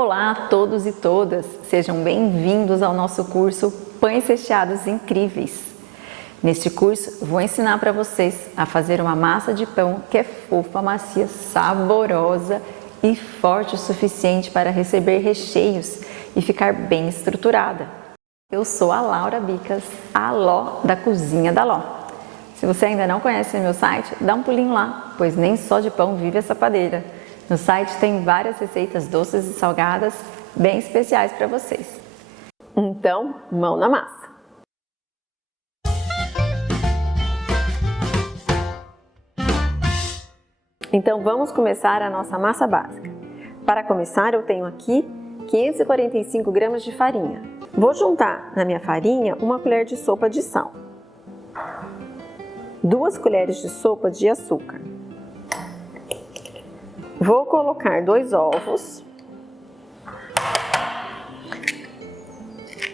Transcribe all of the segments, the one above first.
Olá a todos e todas, sejam bem-vindos ao nosso curso Pães Recheados Incríveis. Neste curso, vou ensinar para vocês a fazer uma massa de pão que é fofa, macia, saborosa e forte o suficiente para receber recheios e ficar bem estruturada. Eu sou a Laura Bicas, a Ló da Cozinha da Ló. Se você ainda não conhece meu site, dá um pulinho lá, pois nem só de pão vive essa padeira. No site tem várias receitas doces e salgadas bem especiais para vocês. Então, mão na massa! Então, vamos começar a nossa massa básica. Para começar, eu tenho aqui 545 gramas de farinha. Vou juntar na minha farinha uma colher de sopa de sal, 2 colheres de sopa de açúcar. Vou colocar 2 ovos.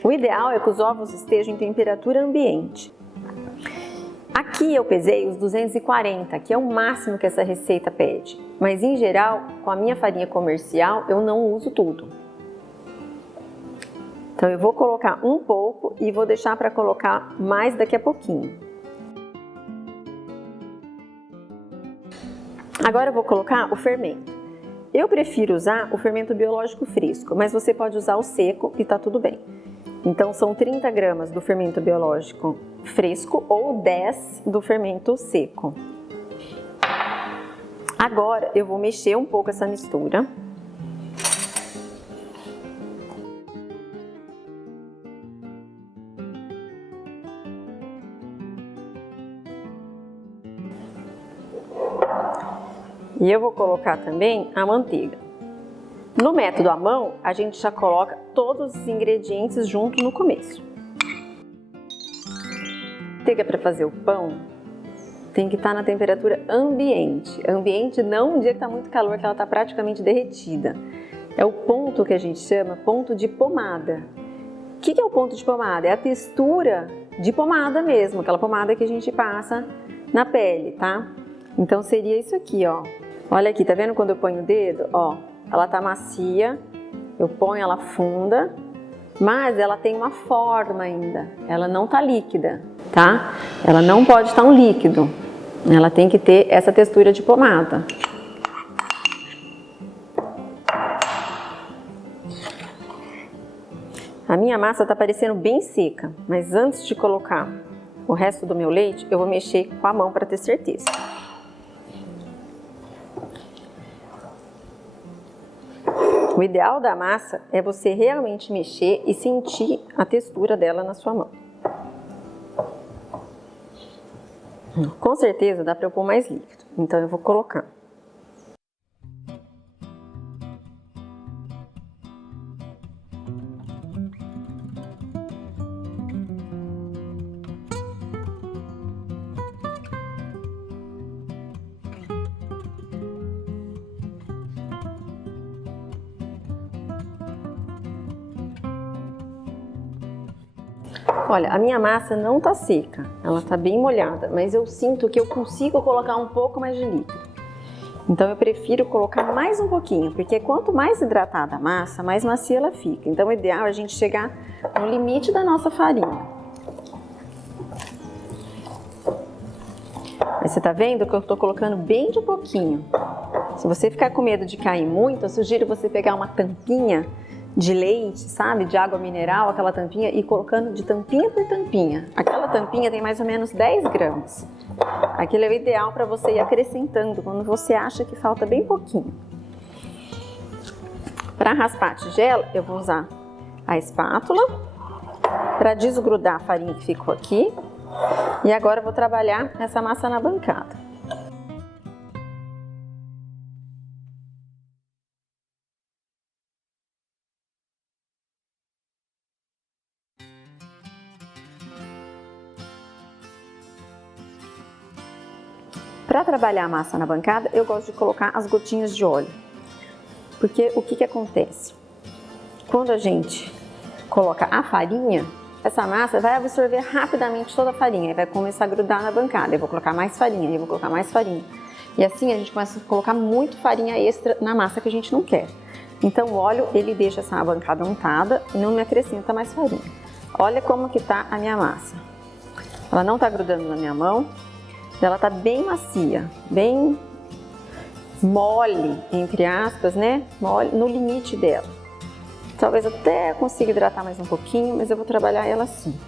O ideal é que os ovos estejam em temperatura ambiente. Aqui eu pesei os 240, que é o máximo que essa receita pede. Mas em geral, com a minha farinha comercial, eu não uso tudo. Então eu vou colocar um pouco e vou deixar para colocar mais daqui a pouquinho. Agora eu vou colocar o fermento. Eu prefiro usar o fermento biológico fresco, mas você pode usar o seco e tá tudo bem. Então são 30 gramas do fermento biológico fresco ou 10 do fermento seco. Agora eu vou mexer um pouco essa mistura. E eu vou colocar também a manteiga. No método à mão, a gente já coloca todos os ingredientes junto no começo. A manteiga para fazer o pão tem que estar na temperatura ambiente. Ambiente não no dia que está muito calor, que ela está praticamente derretida. É o ponto que a gente chama ponto de pomada. O que é o ponto de pomada? É a textura de pomada mesmo, aquela pomada que a gente passa na pele, tá? Então seria isso aqui, ó. Olha aqui, tá vendo quando eu ponho o dedo? Ó, ela tá macia, eu ponho ela funda, mas ela tem uma forma ainda, ela não tá líquida, tá? Ela não pode estar um líquido, ela tem que ter essa textura de pomada. A minha massa tá parecendo bem seca, mas antes de colocar o resto do meu leite, eu vou mexer com a mão para ter certeza. O ideal da massa é você realmente mexer e sentir a textura dela na sua mão. Com certeza dá para eu pôr mais líquido, então eu vou colocar. Olha, a minha massa não tá seca, ela tá bem molhada, mas eu sinto que eu consigo colocar um pouco mais de líquido. Então eu prefiro colocar mais um pouquinho, porque quanto mais hidratada a massa, mais macia ela fica. Então o ideal é a gente chegar no limite da nossa farinha. Mas você tá vendo que eu tô colocando bem de pouquinho. Se você ficar com medo de cair muito, eu sugiro você pegar uma tampinha de leite, sabe, de água mineral, aquela tampinha, e colocando de tampinha por tampinha. Aquela tampinha tem mais ou menos 10 gramas. Aquilo é o ideal para você ir acrescentando quando você acha que falta bem pouquinho. Para raspar a tigela, eu vou usar a espátula para desgrudar a farinha que ficou aqui. E agora eu vou trabalhar essa massa na bancada. Para trabalhar a massa na bancada, eu gosto de colocar as gotinhas de óleo. Porque o que acontece? Quando a gente coloca a farinha, essa massa vai absorver rapidamente toda a farinha e vai começar a grudar na bancada. Eu vou colocar mais farinha, eu vou colocar mais farinha. E assim a gente começa a colocar muito farinha extra na massa que a gente não quer. Então o óleo, ele deixa essa bancada untada e não me acrescenta mais farinha. Olha como que tá a minha massa. Ela não tá grudando na minha mão, ela tá bem macia, bem mole, entre aspas, né? Mole, no limite dela. Talvez até consiga hidratar mais um pouquinho, mas eu vou trabalhar ela assim.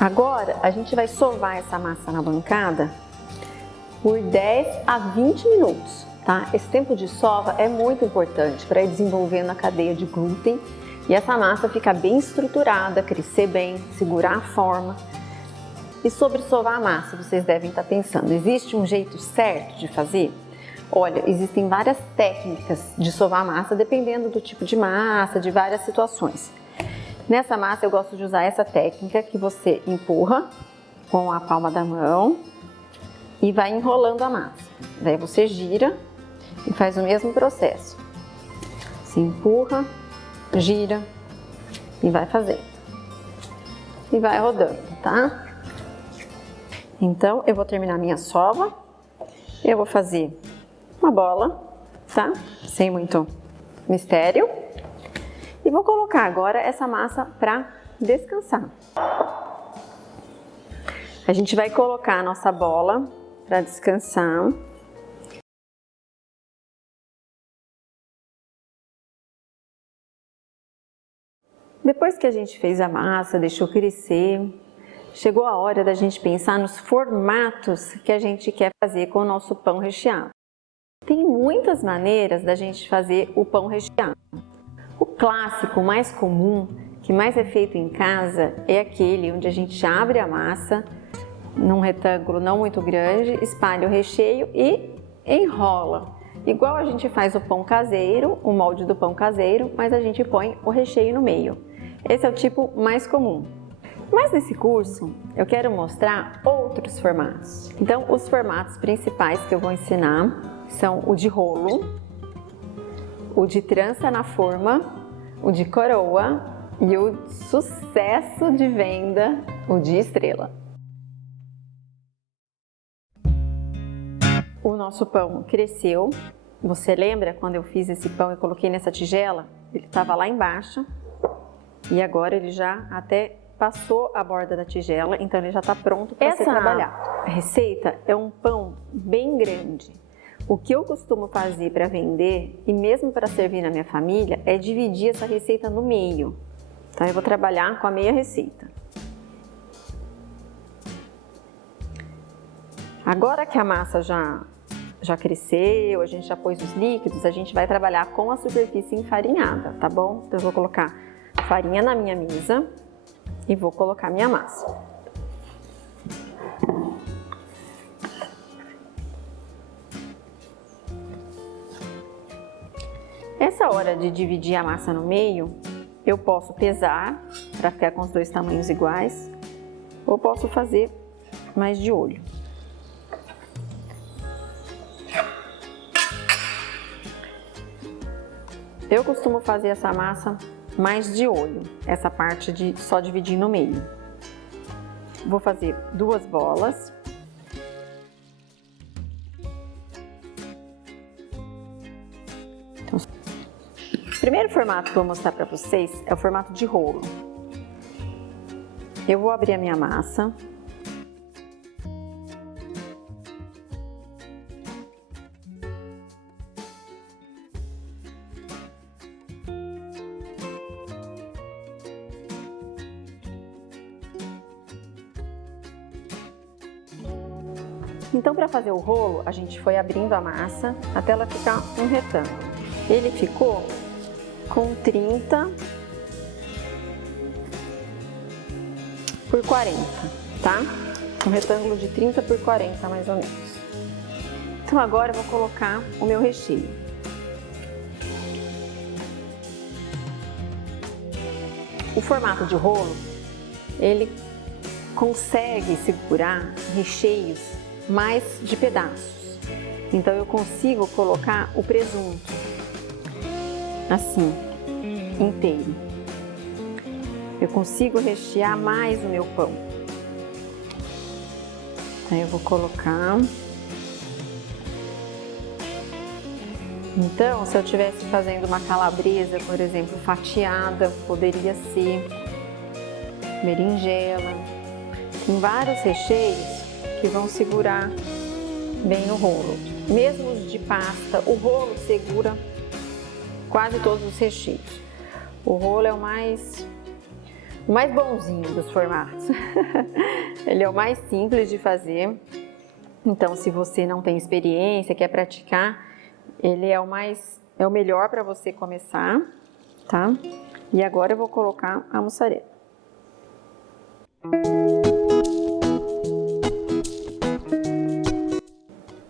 Agora, a gente vai sovar essa massa na bancada por 10 a 20 minutos, tá? Esse tempo de sova é muito importante para ir desenvolvendo a cadeia de glúten e essa massa ficar bem estruturada, crescer bem, segurar a forma. E sobre sovar a massa, vocês devem estar pensando, existe um jeito certo de fazer? Olha, existem várias técnicas de sovar a massa, dependendo do tipo de massa, de várias situações. Nessa massa eu gosto de usar essa técnica que você empurra com a palma da mão e vai enrolando a massa. Daí você gira e faz o mesmo processo. Se empurra, gira e vai fazendo. E vai rodando, tá? Então eu vou terminar minha sova. Eu vou fazer uma bola, tá? Sem muito mistério. E vou colocar agora essa massa para descansar. A gente vai colocar a nossa bola para descansar. Depois que a gente fez a massa, deixou crescer, chegou a hora da gente pensar nos formatos que a gente quer fazer com o nosso pão recheado. Tem muitas maneiras da gente fazer o pão recheado. O clássico, mais comum, que mais é feito em casa, é aquele onde a gente abre a massa num retângulo não muito grande, espalha o recheio e enrola. Igual a gente faz o pão caseiro, o molde do pão caseiro, mas a gente põe o recheio no meio. Esse é o tipo mais comum. Mas nesse curso eu quero mostrar outros formatos. Então, os formatos principais que eu vou ensinar são o de rolo, o de trança na forma, o de coroa e o sucesso de venda, o de estrela. O nosso pão cresceu. Você lembra quando eu fiz esse pão e coloquei nessa tigela? Ele estava lá embaixo e agora ele já até passou a borda da tigela, então ele já está pronto para ser trabalhado. Essa receita é um pão bem grande. O que eu costumo fazer para vender e mesmo para servir na minha família é dividir essa receita no meio. Então eu vou trabalhar com a meia receita. Agora que a massa já cresceu, a gente já pôs os líquidos, a gente vai trabalhar com a superfície enfarinhada, tá bom? Então eu vou colocar farinha na minha mesa e vou colocar minha massa. Essa hora de dividir a massa no meio, eu posso pesar para ficar com os dois tamanhos iguais, ou posso fazer mais de olho. Eu costumo fazer essa massa mais de olho, essa parte de só dividir no meio. Vou fazer 2 bolas. Então, o primeiro formato que eu vou mostrar para vocês é o formato de rolo. Eu vou abrir a minha massa. Então, para fazer o rolo, a gente foi abrindo a massa até ela ficar um retângulo. Ele ficou com 30 por 40, tá? Um retângulo de 30 por 40, mais ou menos. Então, agora eu vou colocar o meu recheio. O formato de rolo, ele consegue segurar recheios mais de pedaços. Então eu consigo colocar o presunto assim, inteiro. Eu consigo rechear mais o meu pão. Então eu vou colocar Então, se eu estivesse fazendo uma calabresa, por exemplo, fatiada, poderia ser berinjela. Tem vários recheios que vão segurar bem no rolo. Mesmo os de pasta, o rolo segura quase todos os recheios. O rolo é o mais bonzinho dos formatos. Ele é o mais simples de fazer. Então, se você não tem experiência, quer praticar, ele é o melhor para você começar, tá? E agora eu vou colocar a mussarela.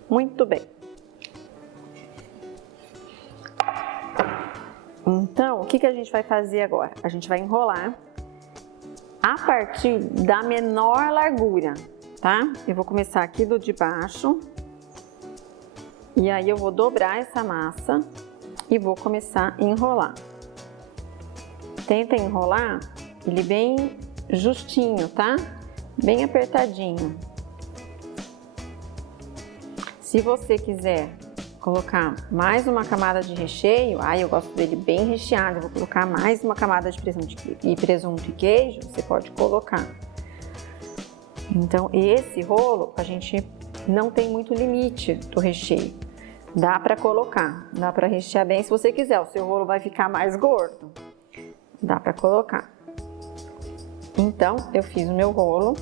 Muito bem. Então, o que a gente vai fazer agora? A gente vai enrolar a partir da menor largura, tá? Eu vou começar aqui do de baixo. E aí eu vou dobrar essa massa e vou começar a enrolar. Tenta enrolar ele bem justinho, tá? Bem apertadinho. Se você quiser colocar mais uma camada de recheio, eu gosto dele bem recheado, eu vou colocar mais uma camada de presunto e queijo, você pode colocar. Então, esse rolo, a gente não tem muito limite do recheio. Dá para colocar, dá para rechear bem se você quiser, o seu rolo vai ficar mais gordo. Dá para colocar. Então, eu fiz o meu rolo,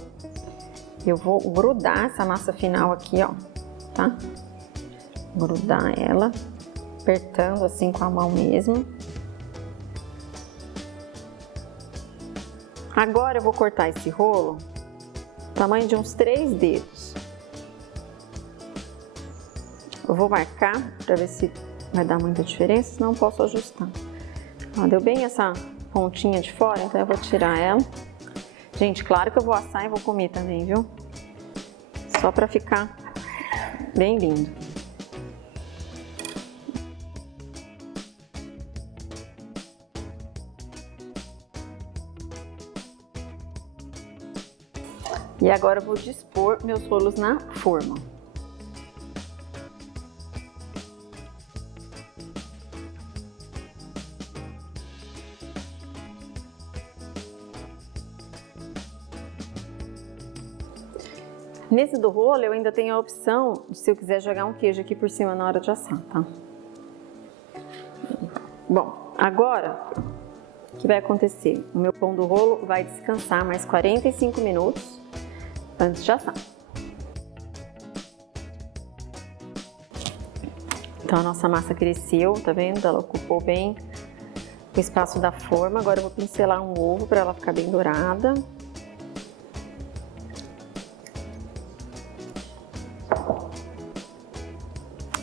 eu vou grudar essa massa final aqui, ó, tá? Grudar ela, apertando assim com a mão mesmo. Agora eu vou cortar esse rolo, tamanho de uns 3 dedos. Eu vou marcar para ver se vai dar muita diferença, senão eu posso ajustar. Ó, deu bem essa pontinha de fora, então eu vou tirar ela. Gente, claro que eu vou assar e vou comer também, viu? Só para ficar bem lindo. E agora eu vou dispor meus rolos na forma. Nesse do rolo eu ainda tenho a opção de, se eu quiser, jogar um queijo aqui por cima na hora de assar, tá? Bom, agora o que vai acontecer? O meu pão do rolo vai descansar mais 45 minutos antes de assar. Então a nossa massa cresceu, tá vendo? Ela ocupou bem o espaço da forma. Agora eu vou pincelar um ovo para ela ficar bem dourada.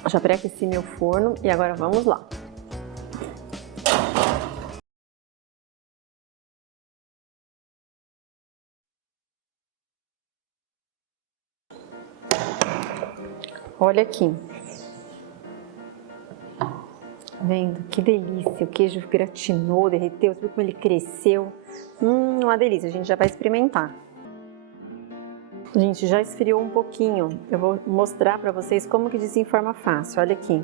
Já pré-aqueci meu forno e agora vamos lá. Olha aqui. Tá vendo? Que delícia! O queijo gratinou, derreteu, você viu como ele cresceu? Uma delícia, a gente já vai experimentar. Gente, já esfriou um pouquinho. Eu vou mostrar pra vocês como que desenforma fácil. Olha aqui.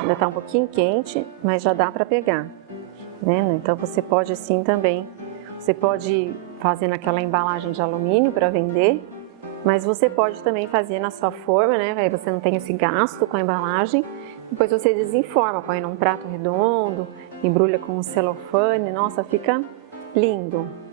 Ainda tá um pouquinho quente, mas já dá pra pegar. Tá vendo? Então você pode assim também. Você pode fazer naquela embalagem de alumínio para vender, mas você pode também fazer na sua forma, né? Aí você não tem esse gasto com a embalagem. Depois você desenforma, põe num prato redondo, embrulha com um celofane. Nossa, fica lindo!